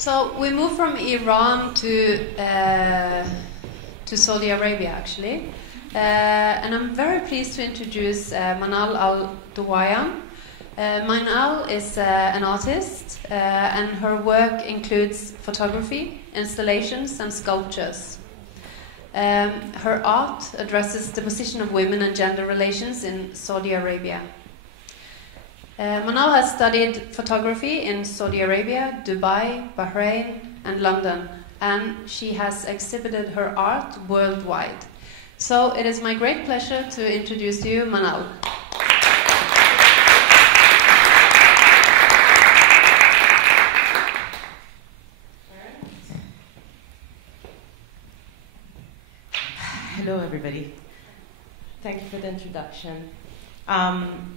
So we moved from Iran to Saudi Arabia, actually. And I'm very pleased to introduce Manal AlDowayan. Manal is an artist, and her work includes photography, installations, and sculptures. Her art addresses the position of women and gender relations in Saudi Arabia. Manal has studied photography in Saudi Arabia, Dubai, Bahrain, and London, and she has exhibited her art worldwide. So it is my great pleasure to introduce you, Manal. Hello, everybody. Thank you for the introduction.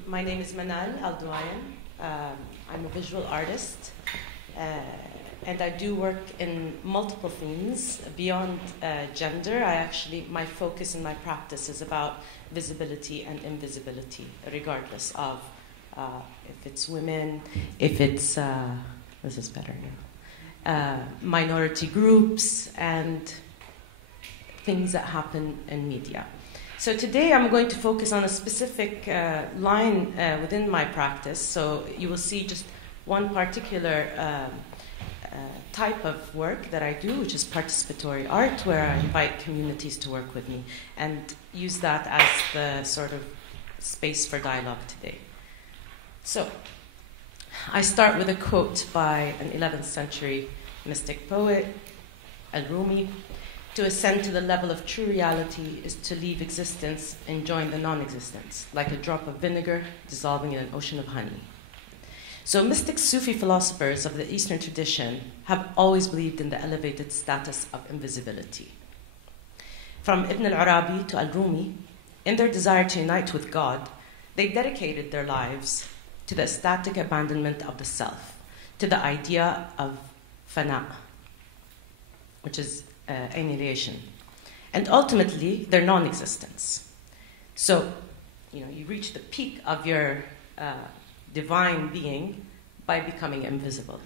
My name is Manal AlDowayan. I'm a visual artist, and I do work in multiple themes beyond gender. My focus in my practice is about visibility and invisibility, regardless of if it's women, if it's this is better now, minority groups, and things that happen in media. So today I'm going to focus on a specific line within my practice. So you will see just one particular type of work that I do, which is participatory art, where I invite communities to work with me and use that as the sort of space for dialogue today. So I start with a quote by an 11th century mystic poet, Al-Rumi. To ascend to the level of true reality is to leave existence and join the non-existence, like a drop of vinegar dissolving in an ocean of honey. So mystic Sufi philosophers of the Eastern tradition have always believed in the elevated status of invisibility. From Ibn al-Arabi to al-Rumi, in their desire to unite with God, they dedicated their lives to the ecstatic abandonment of the self, to the idea of fana, which is annihilation, and ultimately their non-existence. So, you reach the peak of your divine being by becoming invisible.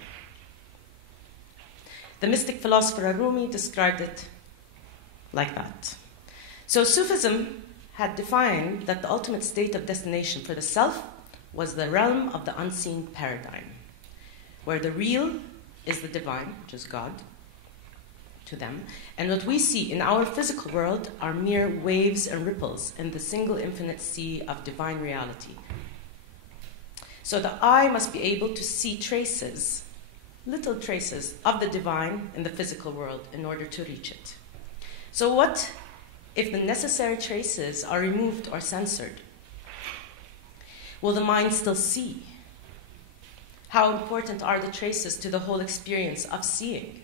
The mystic philosopher Rumi described it like that. So Sufism had defined that the ultimate state of destination for the self was the realm of the unseen paradigm, where the real is the divine, which is God, to them, and what we see in our physical world are mere waves and ripples in the single infinite sea of divine reality. So the eye must be able to see traces, little traces of the divine in the physical world in order to reach it. So what if the necessary traces are removed or censored? Will the mind still see? How important are the traces to the whole experience of seeing?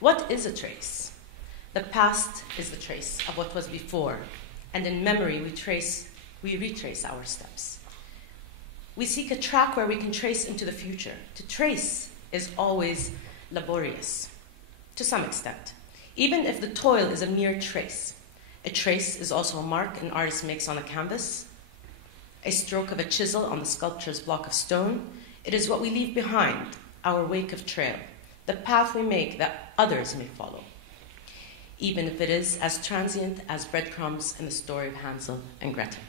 What is a trace? The past is the trace of what was before, and in memory we retrace our steps. We seek a track where we can trace into the future. To trace is always laborious, to some extent, even if the toil is a mere trace. A trace is also a mark an artist makes on a canvas, a stroke of a chisel on the sculpture's block of stone. It is what we leave behind, our wake of trail, the path we make that others may follow, even if it is as transient as breadcrumbs in the story of Hansel and Gretel.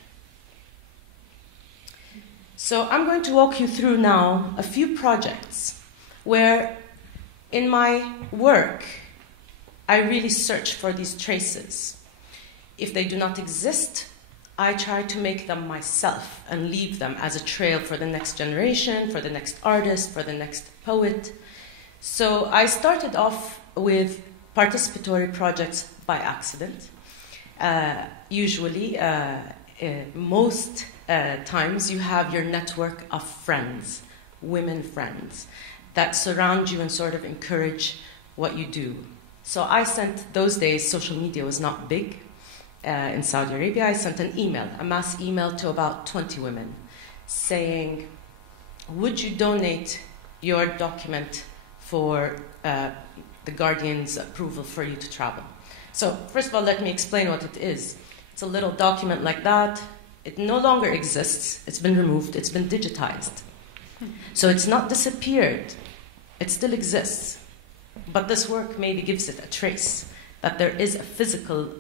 So I'm going to walk you through now a few projects where in my work I really search for these traces. If they do not exist, I try to make them myself and leave them as a trail for the next generation, for the next artist, for the next poet. So I started off with participatory projects by accident. Usually, most times you have your network of friends, women friends, that surround you and sort of encourage what you do. So I sent, those days social media was not big in Saudi Arabia, I sent an email, a mass email to about 20 women saying, would you donate your document for the Guardian's approval for you to travel? So first of all, let me explain what it is. It's a little document like that. It no longer exists. It's been removed. It's been digitized. So it's not disappeared. It still exists. But this work maybe gives it a trace that there is a physical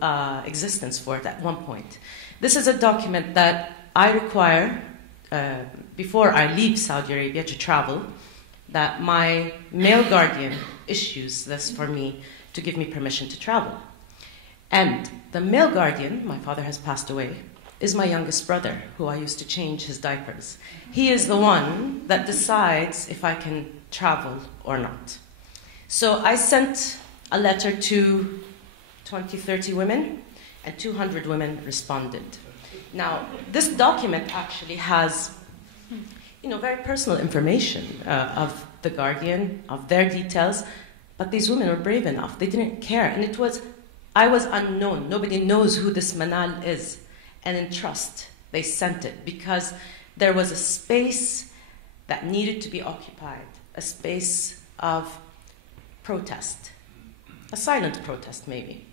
existence for it at one point. This is a document that I require before I leave Saudi Arabia to travel, that my male guardian issues this for me to give me permission to travel. And the male guardian, my father has passed away, is my youngest brother, who I used to change his diapers. He is the one that decides if I can travel or not. So I sent a letter to 20, 30 women, and 200 women responded. Now, this document actually has, very personal information of the guardian, of their details, but these women were brave enough. They didn't care, and I was unknown. Nobody knows who this Manal is, and in trust, they sent it because there was a space that needed to be occupied, a space of protest, a silent protest maybe.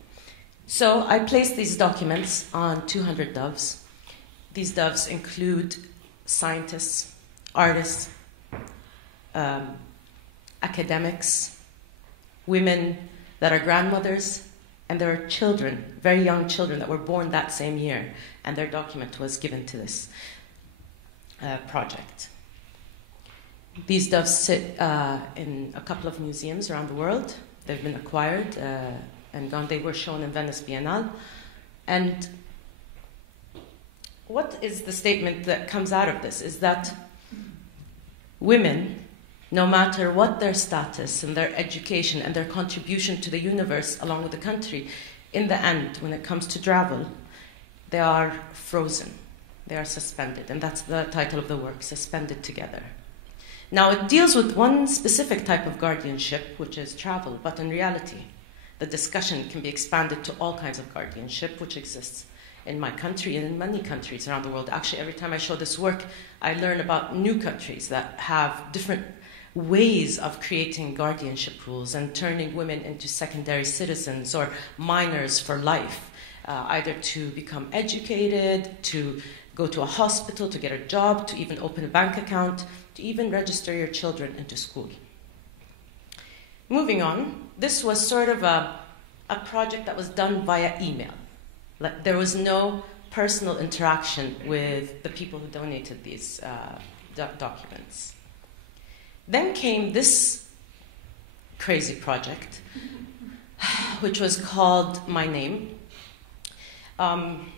So I placed these documents on 200 doves. These doves include scientists, artists, academics, women that are grandmothers, and there are children, very young children that were born that same year, and their document was given to this project. These doves sit in a couple of museums around the world. They've been acquired and gone. They were shown in Venice Biennale. And what is the statement that comes out of this is that women, no matter what their status and their education and their contribution to the universe along with the country, in the end, when it comes to travel, they are frozen. They are suspended. And that's the title of the work, Suspended Together. Now, it deals with one specific type of guardianship, which is travel, but in reality, the discussion can be expanded to all kinds of guardianship, which exists in my country and in many countries around the world. Actually, every time I show this work, I learn about new countries that have different ways of creating guardianship rules and turning women into secondary citizens or minors for life, either to become educated, to go to a hospital, to get a job, to even open a bank account, to even register your children into school. Moving on, this was sort of a project that was done via email. Like, there was no personal interaction with the people who donated these documents. Then came this crazy project, which was called My Name. I'm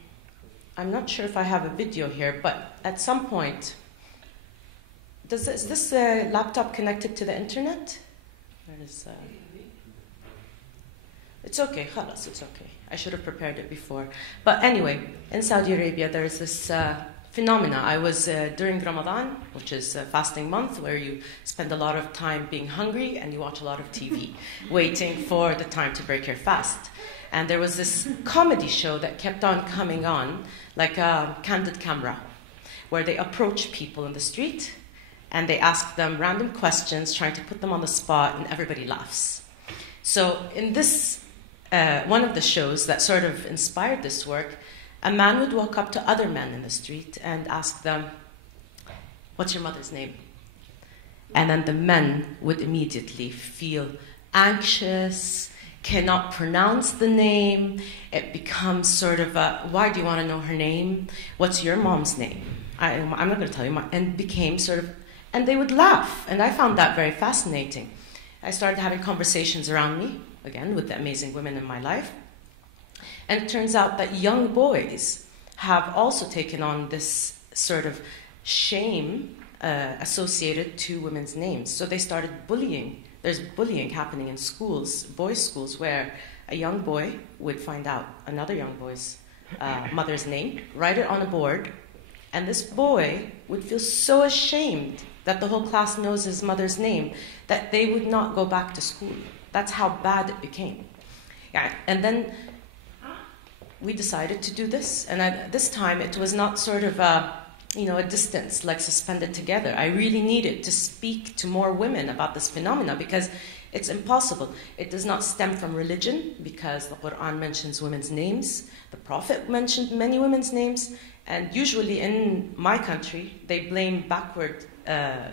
not sure if I have a video here, but at some point, is this laptop connected to the internet? It's okay, khalas, it's okay. I should have prepared it before. But anyway, in Saudi Arabia, there is this phenomena. I was during Ramadan, which is a fasting month, where you spend a lot of time being hungry and you watch a lot of TV, waiting for the time to break your fast. And there was this comedy show that kept on coming on, like a candid camera, where they approach people in the street and they ask them random questions, trying to put them on the spot, and everybody laughs. So in this, one of the shows that sort of inspired this work, a man would walk up to other men in the street and ask them, "What's your mother's name?" And then the men would immediately feel anxious, cannot pronounce the name. It becomes sort of a, why do you want to know her name? What's your mom's name? I'm not going to tell you. And became sort of, and they would laugh. And I found that very fascinating. I started having conversations around me, again, with the amazing women in my life. And it turns out that young boys have also taken on this sort of shame associated to women's names. So they started bullying. There's bullying happening in schools, boys' schools, where a young boy would find out another young boy's mother's name, write it on a board, and this boy would feel so ashamed that the whole class knows his mother's name that they would not go back to school. That's how bad it became. Yeah, and then we decided to do this, and this time it was not sort of a distance, like Suspended Together. I really needed to speak to more women about this phenomena because it's impossible. It does not stem from religion because the Quran mentions women's names. The Prophet mentioned many women's names, and usually in my country, they blame backward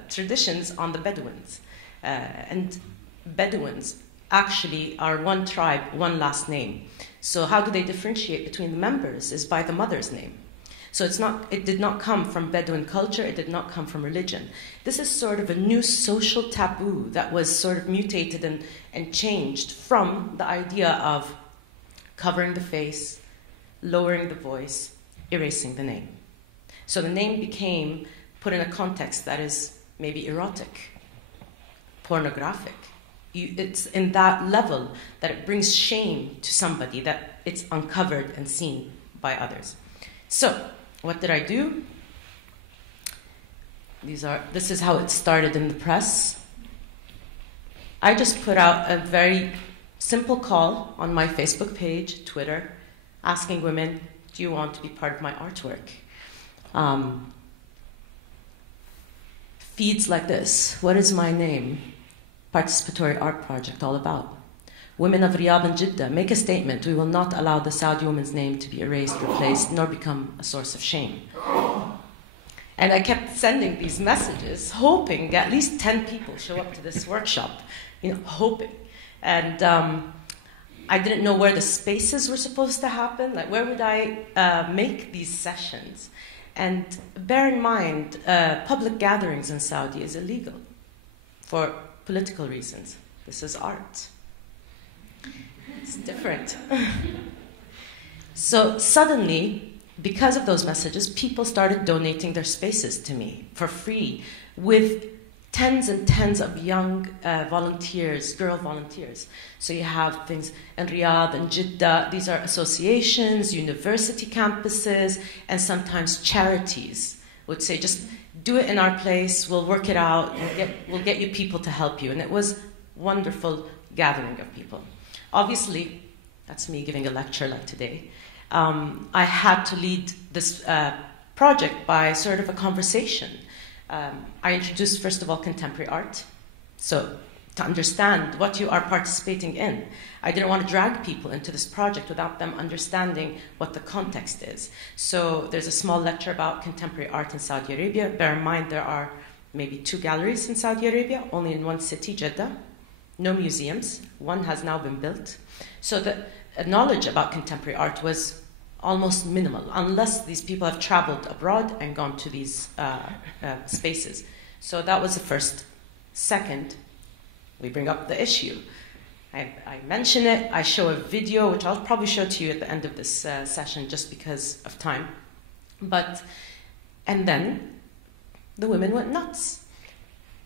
traditions on the Bedouins. And Bedouins actually are one tribe, one last name. So how do they differentiate between the members is by the mother's name. So it did not come from Bedouin culture, it did not come from religion. This is sort of a new social taboo that was sort of mutated and changed from the idea of covering the face, lowering the voice, erasing the name. So the name became put in a context that is maybe erotic, pornographic. It's in that level that it brings shame to somebody, that it's uncovered and seen by others. So, what did I do? This is how it started in the press. I just put out a very simple call on my Facebook page, Twitter, asking women, do you want to be part of my artwork? Feeds like this. What is my name? Participatory art project all about. Women of Riyadh and Jeddah, make a statement. We will not allow the Saudi woman's name to be erased, replaced, nor become a source of shame. And I kept sending these messages, hoping at least 10 people show up to this workshop, hoping. And I didn't know where the spaces were supposed to happen. Like, where would I make these sessions? And bear in mind, public gatherings in Saudi is illegal for political reasons. This is art. It's different. So suddenly, because of those messages, people started donating their spaces to me for free with tens and tens of young volunteers, girl volunteers. So you have things in Riyadh and Jeddah. These are associations, university campuses, and sometimes charities would say, just do it in our place, we'll work it out, we'll get you people to help you. And it was a wonderful gathering of people. Obviously, that's me giving a lecture like today. I had to lead this project by sort of a conversation. I introduced, first of all, contemporary art. So to understand what you are participating in. I didn't want to drag people into this project without them understanding what the context is. So there's a small lecture about contemporary art in Saudi Arabia. Bear in mind there are maybe 2 galleries in Saudi Arabia, only in one city, Jeddah. No museums. One has now been built. So the knowledge about contemporary art was almost minimal, unless these people have traveled abroad and gone to these spaces. So that was the first. Second, we bring up the issue. I mention it, I show a video, which I'll probably show to you at the end of this session just because of time. And then the women went nuts.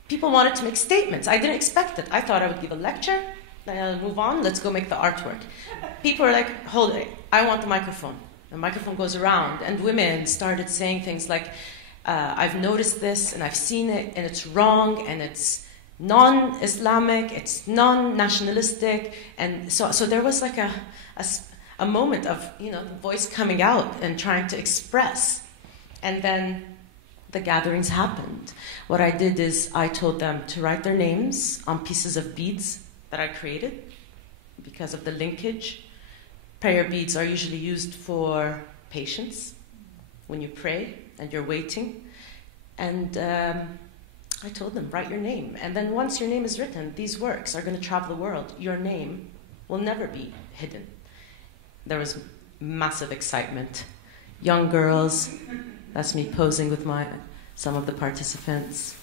People wanted to make statements. I didn't expect it. I thought I would give a lecture, then I'll move on, let's go make the artwork. People were like, hold it, I want the microphone. The microphone goes around, and women started saying things like, I've noticed this, and I've seen it, and it's wrong, and it's non-Islamic, it's non-nationalistic, and so there was like a moment of the voice coming out and trying to express, and then the gatherings happened. What I did is I told them to write their names on pieces of beads that I created because of the linkage. Prayer beads are usually used for patience when you pray and you're waiting, and I told them, write your name. And then once your name is written, these works are going to travel the world. Your name will never be hidden. There was massive excitement. Young girls, that's me posing with some of the participants.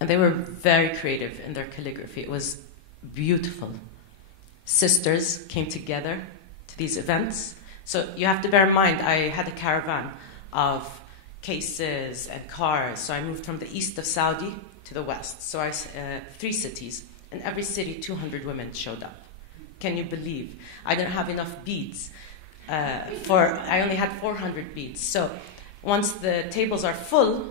And they were very creative in their calligraphy. It was beautiful. Sisters came together to these events. So you have to bear in mind, I had a caravan of cases and cars. So I moved from the east of Saudi to the west. So 3 cities. In every city, 200 women showed up. Can you believe? I didn't have enough beads. I only had 400 beads. So once the tables are full,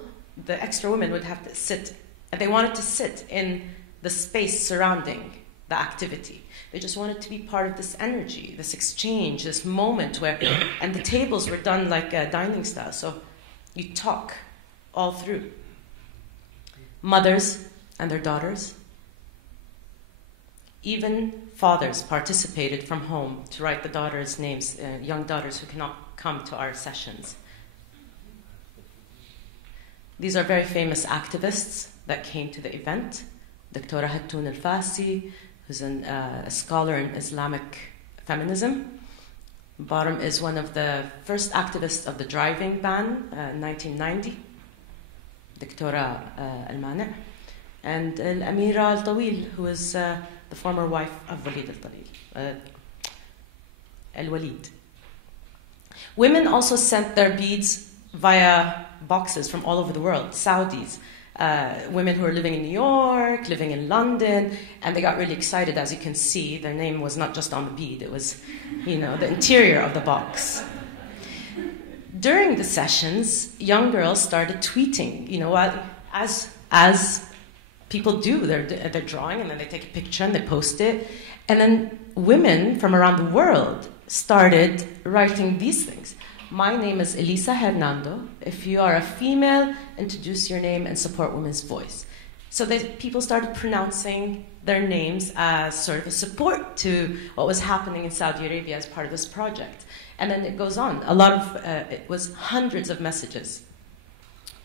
the extra women would have to sit. And they wanted to sit in the space surrounding the activity. They just wanted to be part of this energy, this exchange, this moment where, and the tables were done like a dining style, so you talk all through. Mothers and their daughters, even fathers participated from home to write the daughters' names, young daughters who cannot come to our sessions. These are very famous activists that came to the event. Dr. Hattoun al-Fasi, who's a scholar in Islamic feminism. Bottom is one of the first activists of the driving ban, 1990. Dr. al-Mani. And Al-Amira al-Tawil, who is the former wife of Walid al-Walid. Women also sent their beads via boxes from all over the world, Saudis, women who were living in New York, living in London, and they got really excited. As you can see, their name was not just on the bead, it was, the interior of the box. During the sessions, young girls started tweeting, as people do. They're drawing, and then they take a picture and they post it. And then women from around the world started writing these things. My name is Elisa Hernando. If you are a female, introduce your name and support women's voice. So people started pronouncing their names as sort of a support to what was happening in Saudi Arabia as part of this project. And then it goes on. It was hundreds of messages.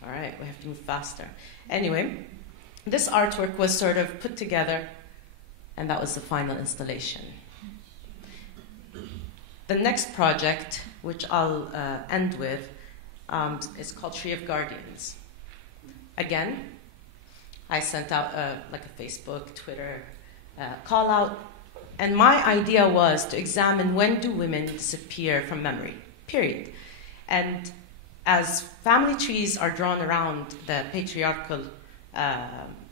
All right, we have to move faster. Anyway, this artwork was sort of put together, and that was the final installation. The next project, which I'll end with, is called Tree of Guardians. Again, I sent out like a Facebook, Twitter call out, and my idea was to examine when do women disappear from memory, period. And as family trees are drawn around the patriarchal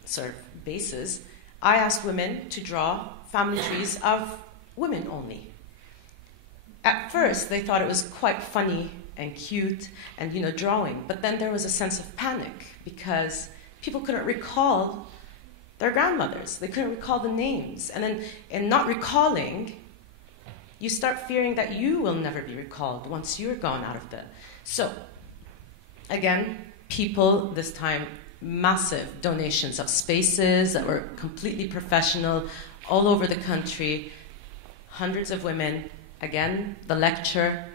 sort of bases, I asked women to draw family trees of women only. At first, they thought it was quite funny and cute and, drawing. But then there was a sense of panic because people couldn't recall their grandmothers. They couldn't recall the names. And then in not recalling, you start fearing that you will never be recalled once you're gone out of the... So, again, people, this time, massive donations of spaces that were completely professional all over the country, hundreds of women. Again, the lecture,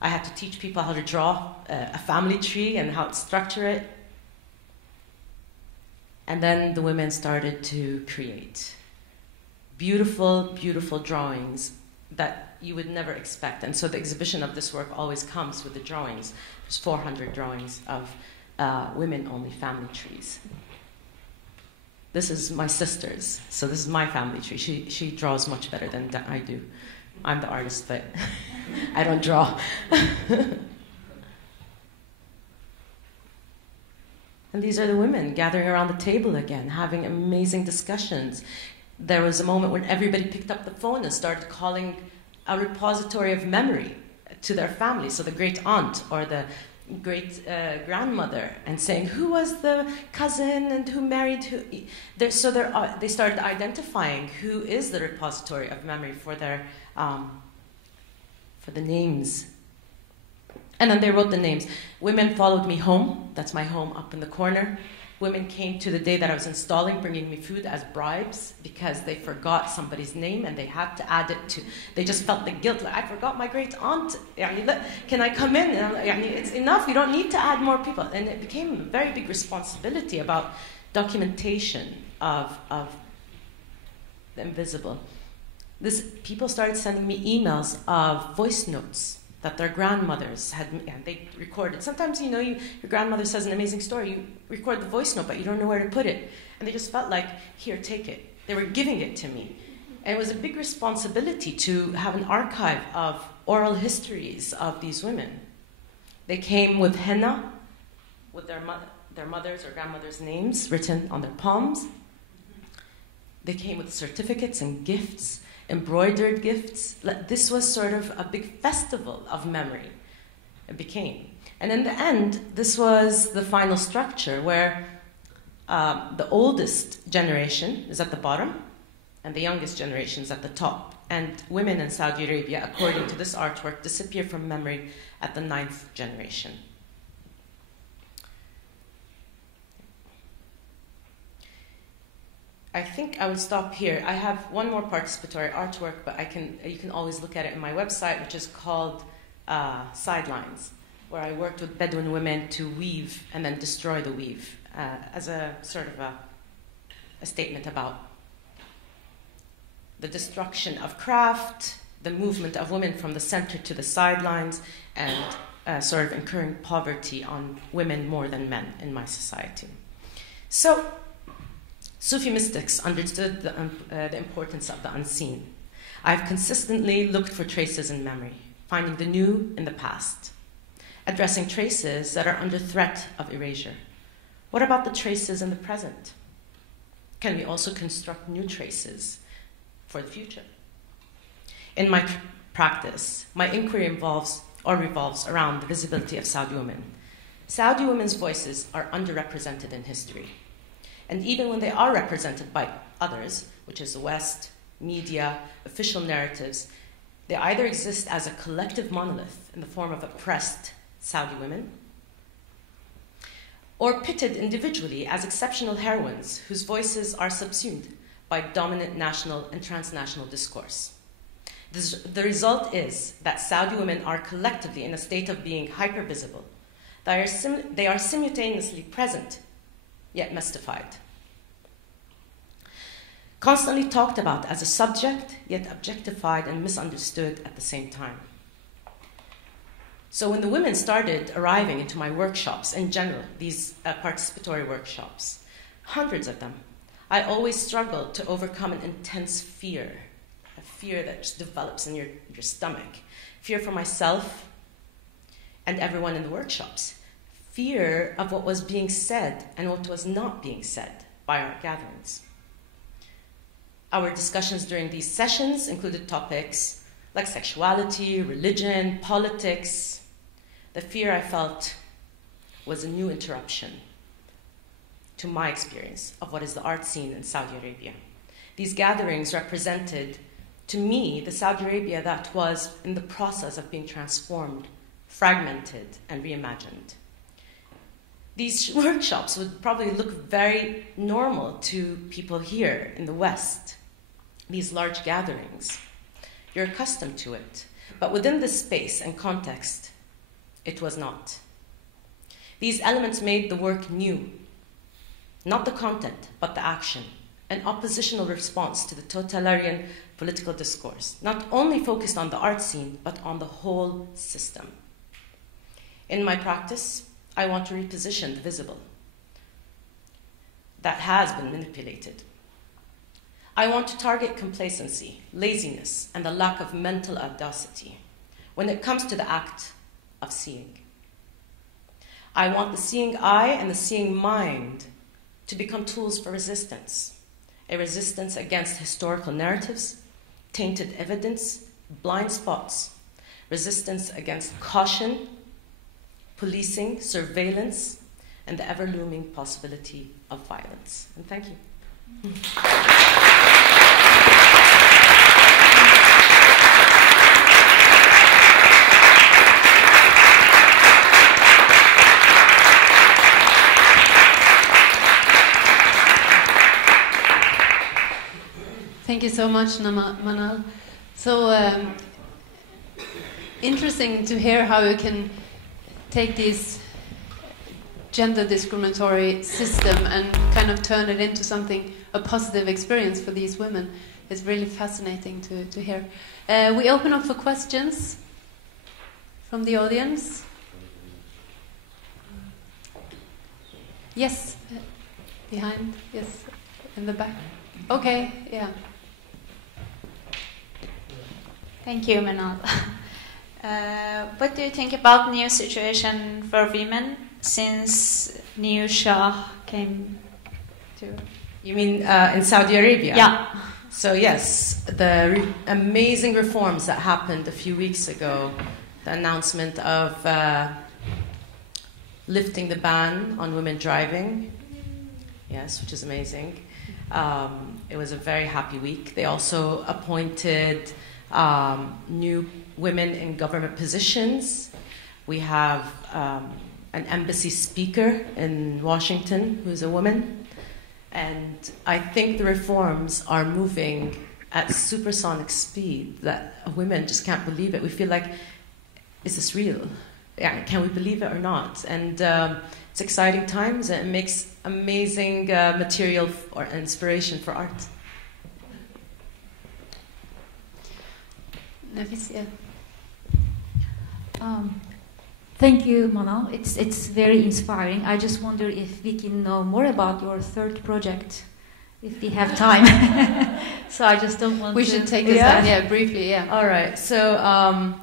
I had to teach people how to draw a family tree and how to structure it. And then the women started to create beautiful, beautiful drawings that you would never expect. And so the exhibition of this work always comes with the drawings. There's 400 drawings of women-only family trees. This is my sister's, so this is my family tree. She draws much better than I do. I'm the artist, but I don't draw. And these are the women gathering around the table again, having amazing discussions. There was a moment when everybody picked up the phone and started calling a repository of memory to their family, so the great aunt or the great grandmother, and saying who was the cousin and who married who. They started identifying who is the repository of memory for their for the names. And then they wrote the names. Women followed me home. That's my home up in the corner. Women came to the day that I was installing, bringing me food as bribes because they forgot somebody's name and they had to add it to. They just felt the guilt. Like, I forgot my great aunt. Can I come in? And it's enough. You don't need to add more people. And it became a very big responsibility about documentation of the invisible. People started sending me emails of voice notes that their grandmothers had, and they recorded. Sometimes, your grandmother says an amazing story, you record the voice note, but you don't know where to put it. And they just felt like, here, take it. They were giving it to me. And it was a big responsibility to have an archive of oral histories of these women. They came with henna, with their mother's or grandmother's names written on their palms. They came with certificates and gifts, embroidered gifts. This was sort of a big festival of memory. It became. And in the end, this was the final structure where the oldest generation is at the bottom and the youngest generation is at the top. And women in Saudi Arabia, according to this artwork, disappear from memory at the 9th generation. I think I will stop here. I have one more participatory artwork, but you can always look at it in my website, which is called sidelines, where I worked with Bedouin women to weave and then destroy the weave as a sort of a statement about the destruction of craft, the movement of women from the center to the sidelines, and sort of incurring poverty on women more than men in my society. So, Sufi mystics understood the importance of the unseen. I've consistently looked for traces in memory, finding the new in the past, addressing traces that are under threat of erasure. What about the traces in the present? Can we also construct new traces for the future? In my practice, my inquiry revolves around the visibility of Saudi women. Saudi women's voices are underrepresented in history. And even when they are represented by others, which is the West, media, official narratives, they either exist as a collective monolith in the form of oppressed Saudi women, or pitted individually as exceptional heroines whose voices are subsumed by dominant national and transnational discourse. The result is that Saudi women are collectively in a state of being hypervisible. They are simultaneously present, yet mystified. Constantly talked about as a subject, yet objectified and misunderstood at the same time. So when the women started arriving into my workshops, in general, these participatory workshops, hundreds of them, I always struggled to overcome an intense fear, a fear that just develops in your stomach. Fear for myself and everyone in the workshops. Fear of what was being said and what was not being said by our gatherings. Our discussions during these sessions included topics like sexuality, religion, politics. The fear I felt was a new interruption to my experience of what is the art scene in Saudi Arabia. These gatherings represented, to me, the Saudi Arabia that was in the process of being transformed, fragmented, and reimagined. These workshops would probably look very normal to people here in the West, these large gatherings. You're accustomed to it, but within this space and context, it was not. These elements made the work new, not the content, but the action, an oppositional response to the totalitarian political discourse, not only focused on the art scene, but on the whole system. In my practice, I want to reposition the visible that has been manipulated. I want to target complacency, laziness, and the lack of mental audacity when it comes to the act of seeing. I want the seeing eye and the seeing mind to become tools for resistance, a resistance against historical narratives, tainted evidence, blind spots, resistance against caution, policing, surveillance, and the ever-looming possibility of violence. And thank you. Thank you so much, Manal. So interesting to hear how you can take this gender discriminatory system and kind of turn it into something, a positive experience for these women. It's really fascinating to hear. We open up for questions from the audience. Yes, behind, yes, in the back. Okay, yeah. Thank you, Manal. What do you think about new situation for women since new Shah came to? You mean in Saudi Arabia? Yeah. So yes, the amazing reforms that happened a few weeks ago, the announcement of lifting the ban on women driving, yes, which is amazing. It was a very happy week. They also appointed new women in government positions. We have an embassy speaker in Washington who's a woman. And I think the reforms are moving at supersonic speed that women just can't believe it. We feel like is this real? Yeah, can we believe it or not? And it's exciting times, and it makes amazing material or inspiration for art. Nafisia. Thank you, Manal. It's very inspiring. I just wonder if we can know more about your third project, if we have time. So I just don't want we to... should take this on, briefly, yeah. All right, so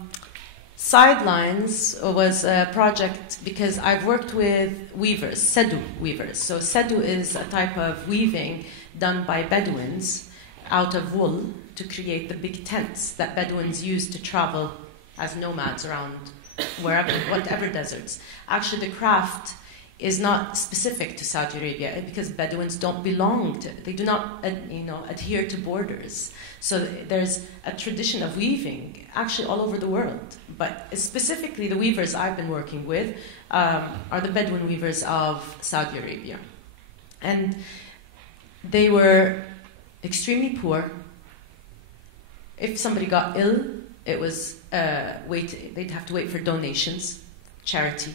Sidelines was a project because I've worked with weavers, Sedu weavers. So Sedu is a type of weaving done by Bedouins out of wool to create the big tents that Bedouins use to travel as nomads around wherever, whatever deserts. Actually, the craft is not specific to Saudi Arabia because Bedouins don't belong to, they do not adhere to borders. So there's a tradition of weaving actually all over the world. But specifically the weavers I've been working with are the Bedouin weavers of Saudi Arabia. And they were extremely poor. If somebody got ill, it was they'd have to wait for donations, charity.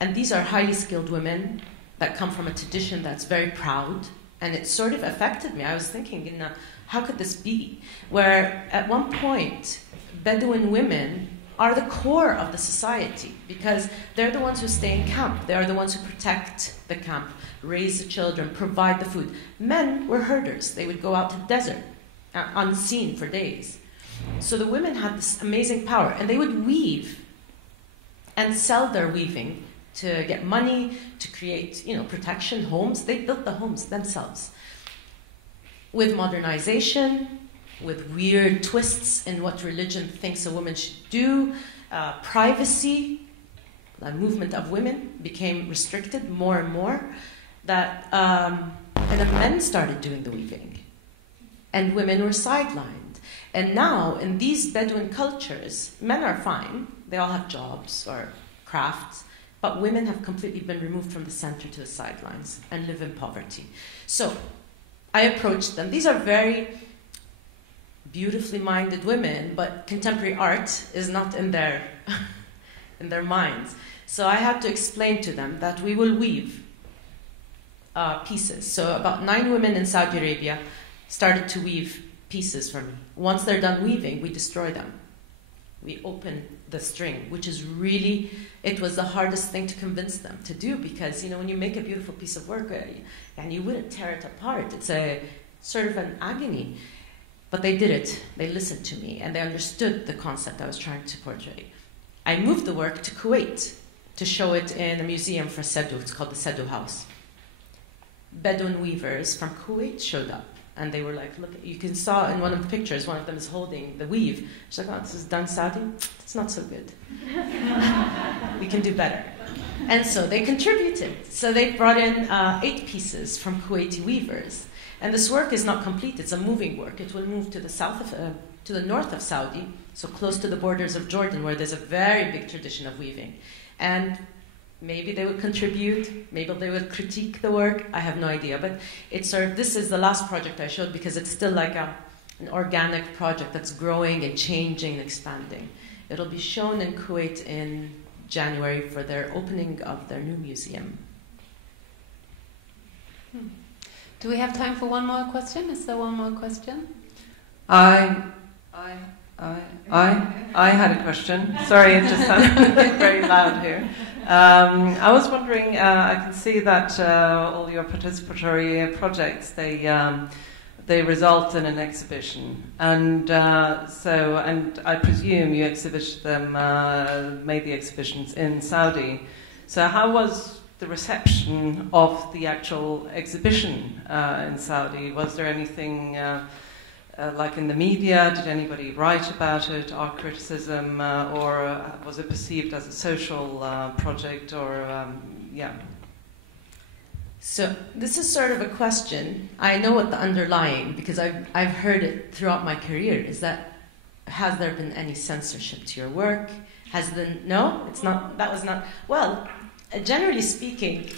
And these are highly skilled women that come from a tradition that's very proud. And it sort of affected me. I was thinking, how could this be? Where at one point, Bedouin women are the core of the society because they're the ones who stay in camp. They are the ones who protect the camp, raise the children, provide the food. Men were herders. They would go out to the desert, unseen for days. So the women had this amazing power, and they would weave and sell their weaving to get money, to create, protection, homes. They built the homes themselves. With modernization, with weird twists in what religion thinks a woman should do, privacy, the movement of women became restricted more and more, and the men started doing the weaving, and women were sidelined. And now, in these Bedouin cultures, men are fine. They all have jobs or crafts, but women have completely been removed from the center to the sidelines and live in poverty. So I approached them. These are very beautifully minded women, but contemporary art is not in their minds. So I had to explain to them that we will weave pieces. So about 9 women in Saudi Arabia started to weave pieces for me. Once they're done weaving, we destroy them. We open the string, which is really, it was the hardest thing to convince them to do because, when you make a beautiful piece of work and you wouldn't tear it apart, it's a sort of an agony. But they did it. They listened to me and they understood the concept I was trying to portray. I moved the work to Kuwait to show it in a museum for Sedu. It's called the Sedu House. Bedouin weavers from Kuwait showed up. And they were like, look, you can saw in one of the pictures, one of them is holding the weave. She's like, oh, this is done Saudi? It's not so good. We can do better. And so they contributed. So they brought in 8 pieces from Kuwaiti weavers. And this work is not complete. It's a moving work. It will move to the to the north of Saudi, so close to the borders of Jordan, where there's a very big tradition of weaving. And maybe they would contribute, maybe they would critique the work, I have no idea. But it's this is the last project I showed because it's still like an organic project that's growing and changing and expanding. It'll be shown in Kuwait in January for their opening of their new museum. Do we have time for one more question? Is there one more question? I had a question. Sorry, it just sounded very loud here. I was wondering, I can see that all your participatory projects, they result in an exhibition. And and I presume you exhibited them, made the exhibitions in Saudi. So how was the reception of the actual exhibition in Saudi? Was there anything like in the media? Did anybody write about it, art criticism, or was it perceived as a social project, or So this is sort of a question. I know what the underlying, because I've heard it throughout my career, is that has there been any censorship to your work? No, it's not. That was not. Well, generally speaking,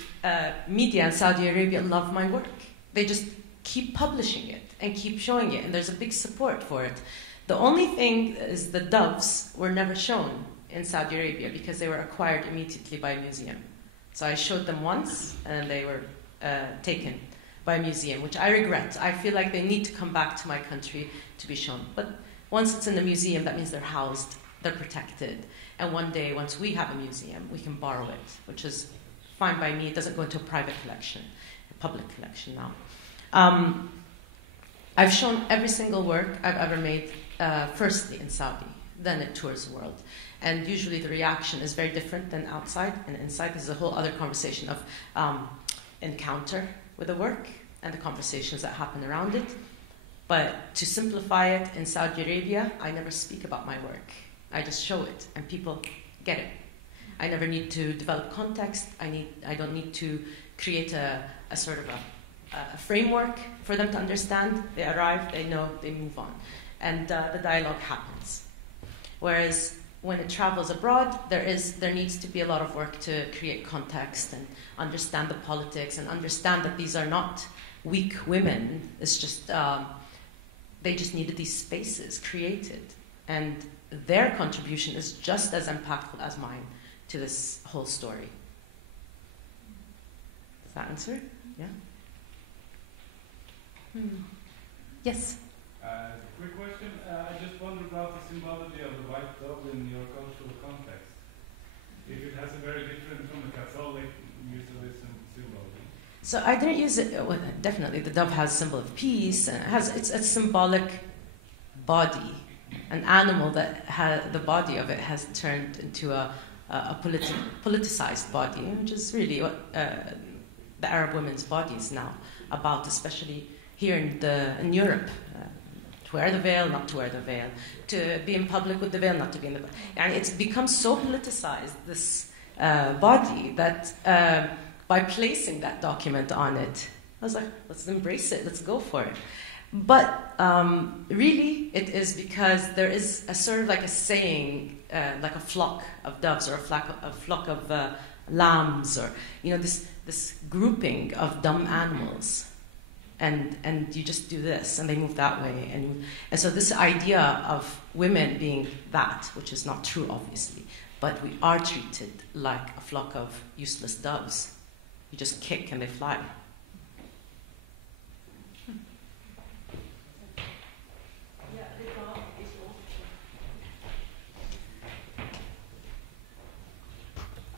media in Saudi Arabia love my work. They just keep publishing it and keep showing it, and there's a big support for it. The only thing is the doves were never shown in Saudi Arabia because they were acquired immediately by a museum. So I showed them once, and they were taken by a museum, which I regret. I feel like they need to come back to my country to be shown. But once it's in the museum, that means they're housed, they're protected. And one day, once we have a museum, we can borrow it, which is fine by me. It doesn't go into a private collection, a public collection now. I've shown every single work I've ever made, firstly in Saudi, then it tours the world. And usually the reaction is very different than outside and inside. This is a whole other conversation of encounter with the work and the conversations that happen around it. But to simplify it, in Saudi Arabia, I never speak about my work. I just show it, and people get it. I never need to develop context. I don't need to create a sort of a framework for them to understand. They arrive, they know, they move on. And the dialogue happens. Whereas when it travels abroad, there needs to be a lot of work to create context and understand the politics and understand that these are not weak women. It's just, they just needed these spaces created. And their contribution is just as impactful as mine to this whole story. Does that answer? Yeah? Yes? Quick question. I just wondered about the symbology of the white dove in your cultural context. If it has a very different from the Catholic usualism symbology. So I didn't use it. Well, definitely, the dove has a symbol of peace. And it's a symbolic body, an animal that the body of it has turned into a politicized body, which is really what the Arab women's body is now about, especially here in Europe. To wear the veil, not to wear the veil. To be in public with the veil, not to be in the veil. And it's become so politicized, this body, that by placing that document on it, I was like, let's embrace it, let's go for it. But really, it is because there is a sort of like a saying, like a flock of doves or a flock of lambs, or this grouping of dumb animals. And you just do this, and they move that way. And so this idea of women being that, which is not true, obviously, but we are treated like a flock of useless doves. You just kick and they fly.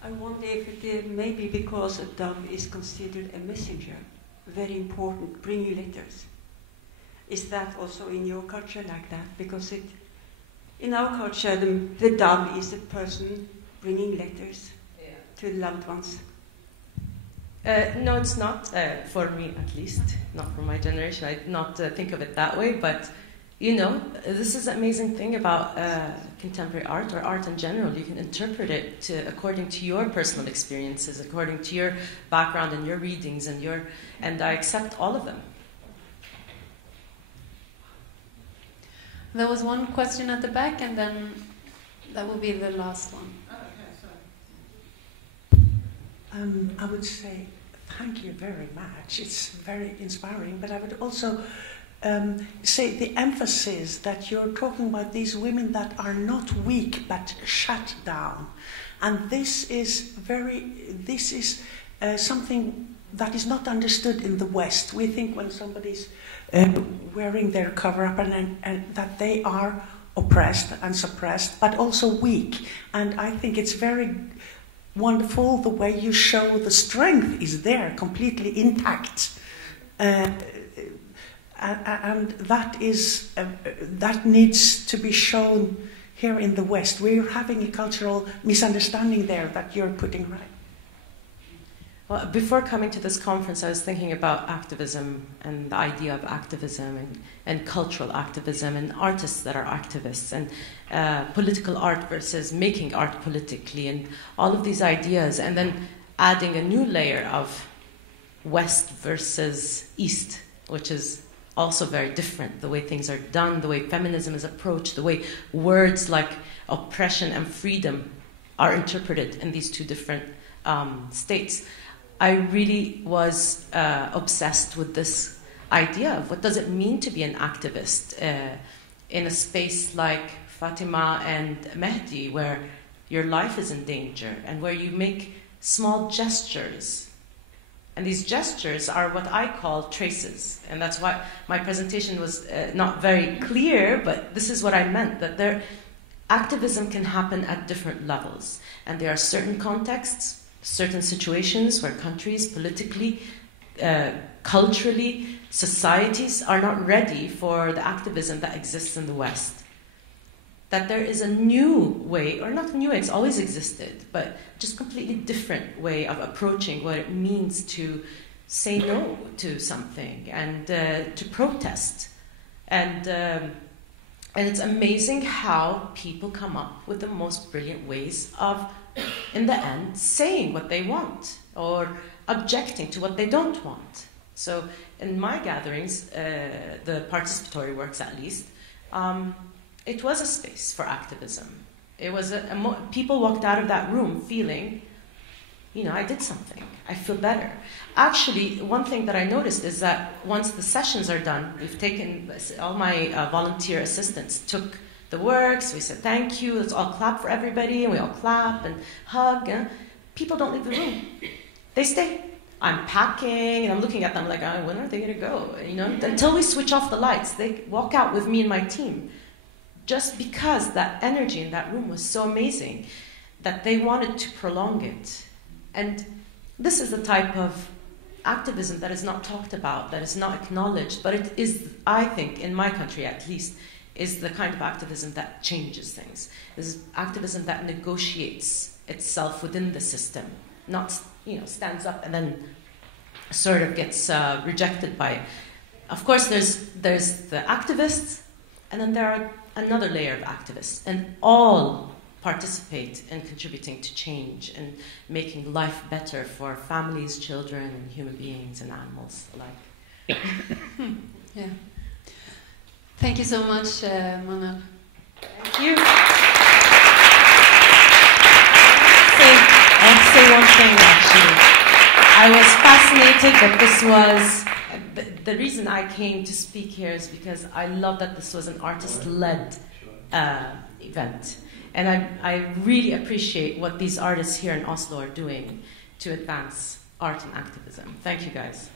I wonder if it may be because a dove is considered a messenger. Very important, bringing letters. Is that also in your culture like that? Because in our culture, the dove is a person bringing letters to loved ones. No, it's not, for me at least, not for my generation. I did not think of it that way, but this is the amazing thing about contemporary art, or art in general. You can interpret it according to your personal experiences, according to your background and your readings, and I accept all of them. There was one question at the back, and then that will be the last one. I would say thank you very much. It's very inspiring, but I would also say the emphasis that you're talking about these women that are not weak but shut down, and this is something that is not understood in the West. We think when somebody's wearing their cover-up and that they are oppressed and suppressed, but also weak. And I think it's very wonderful the way you show the strength is there, completely intact. And that needs to be shown here in the West. We're having a cultural misunderstanding there that you're putting right. Well, before coming to this conference, I was thinking about activism and the idea of activism and cultural activism and artists that are activists and political art versus making art politically and all of these ideas, and then adding a new layer of West versus East, which is also very different, the way things are done, the way feminism is approached, the way words like oppression and freedom are interpreted in these two different states. I really was obsessed with this idea of what does it mean to be an activist in a space like Fatima and Mehdi, where your life is in danger, and where you make small gestures. And these gestures are what I call traces. And that's why my presentation was not very clear, but this is what I meant, that activism can happen at different levels. And there are certain contexts, certain situations where countries, politically, culturally, societies are not ready for the activism that exists in the West. That there is a new way, or not a new way, it's always existed, but just completely different way of approaching what it means to say no to something and to protest. And it's amazing how people come up with the most brilliant ways of, in the end, saying what they want or objecting to what they don't want. So in my gatherings, the participatory works at least, it was a space for activism. It was people walked out of that room feeling, I did something. I feel better. Actually, one thing that I noticed is that once the sessions are done, we've taken, all my volunteer assistants took the works, we said thank you, let's all clap for everybody, and we all clap and hug. People don't leave the room. They stay. I'm packing, and I'm looking at them like, when are they going to go? Until we switch off the lights, they walk out with me and my team. Just because that energy in that room was so amazing that they wanted to prolong it. And this is the type of activism that is not talked about, that is not acknowledged, but it is, I think, in my country at least, is the kind of activism that changes things. This is activism that negotiates itself within the system, not, stands up and then sort of gets rejected by it. Of course, there's the activists, and then there are another layer of activists, and all participate in contributing to change and making life better for families, children, and human beings and animals alike. Yeah. Thank you so much, Manal. Thank you. I'll say one thing, actually. I was fascinated that this was... The reason I came to speak here is because I love that this was an artist-led event. And I really appreciate what these artists here in Oslo are doing to advance art and activism. Thank you, guys.